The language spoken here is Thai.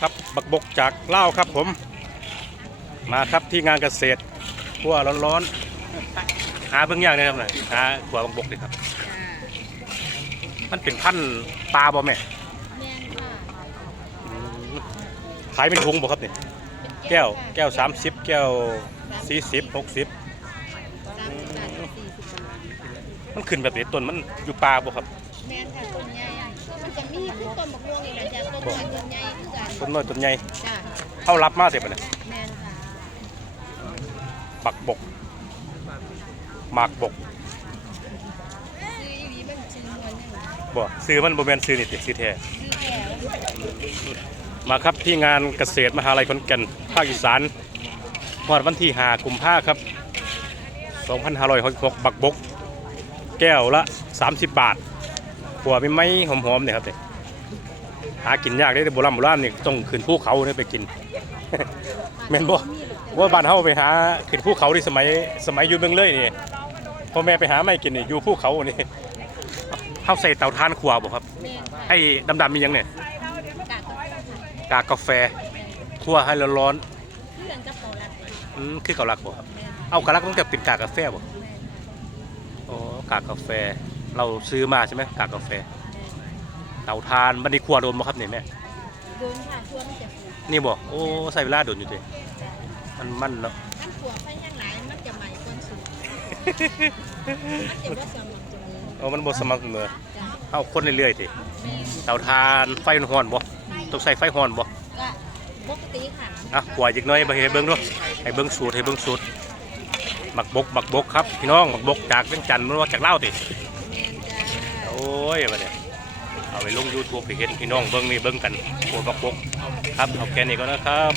ครับบักบกจากเล่าวครับผม มาครับที่งานเกษตรขัวร้อนๆหาเบิ่งอย่างนี้ครับหน่อยหาขัวบักบกดิครับ มันเป็นพันธุ์ปลาบ่แม่แม่นค่ะอืมขายเป็นถุงบ่ครับนี่แก้วแก้ว 30 แก้ว 40 60สามสิบบาทสี่สิบบาทมันขึ้นแบบนี้ต้นมันอยู่ปลาบ่ครับ แม่นค่ะต้นใหญ่ มันจะมีคือต้นบักม่วงนี่แหละจ้ะต้นน้อยต้นใหญ่คือกันต้นน้อยต้นใหญ่จ้ะเฮารับมาเสร็จบ่เนี่ยแม่นค่ะบักบกหมากบกซื้ออีหลีมันชื่อมวนหนึงบ่ซื้อมันบ่แม่นซื้อนี่ติซื้อแท้ ซื้อแก้วมาครับที่งานเกษตรมหาลัยขอนแก่นภาคอีสานฮอดวันที่5กุมภาครับ 2566บักบก แก้วละ 30 บาท หัวไม่ไหมหอมๆเนี่ยครับเนี่ยหากินยากได้แต่โบราณโบราณนี่ต้องขึ้นภูเขาเนี่ยไปกินแม่นบ่ว่าบ้านเฮาไปหาขึ้นภูเขาที่สมัยสมัยอยู่เมืองเลยนี่พ่อแม่ไปหาไม่กินนี่อยู่ภูเขานี่เฮาใส่เตาถ่านขัวบ่ครับแม่นค่ะไอ้ดำๆมีหยังเนี่ยกากกับกากกาแฟคั่วให้ร้อนเพื่อนกับเขารักแม่นๆอืมคือเกาลักบ่ครับเอากาลักมันก็เป็นกากกาแฟบ่อ๋อกากกาแฟ เราซื้อมาใช่ไหมกากกาแฟเตาถ่านบันนี้คั่วโดนบ่ครับเนี่ยแม่โดนค่ะชวนมันจะฟูนี่บ่โอ้ใส่เวลาโดนอยู่ติมันมันเนาะถ้าขัวไฟย่างหลายมันจะใหม่ก่อนสุกมันจะบ่สม่ำเสมอเอามันบ่สม่ำเสมอจ้ะเอาคนเรื่อยๆติแม่นเตาถ่านไฟมันร้อนบ่ต้องใส่ไฟร้อนบ่ก็ปกติค่ะอะกว่าอีกหน่อยไปให้เบิ่งดูให้เบิ่งสูตรให้เบิ่งสูตรบักบกบักบกครับพี่น้องบักบกจากเวียงจันทน์มันว่าจากลาวติแม่นจ้า อ้ยบัดนี้เอาไปลงยูทูบไปเห็นพี่น้องเบิ่งนี่เบิ่งกันโอ้บักบกครับเอาแค่นี้ก็นะครับ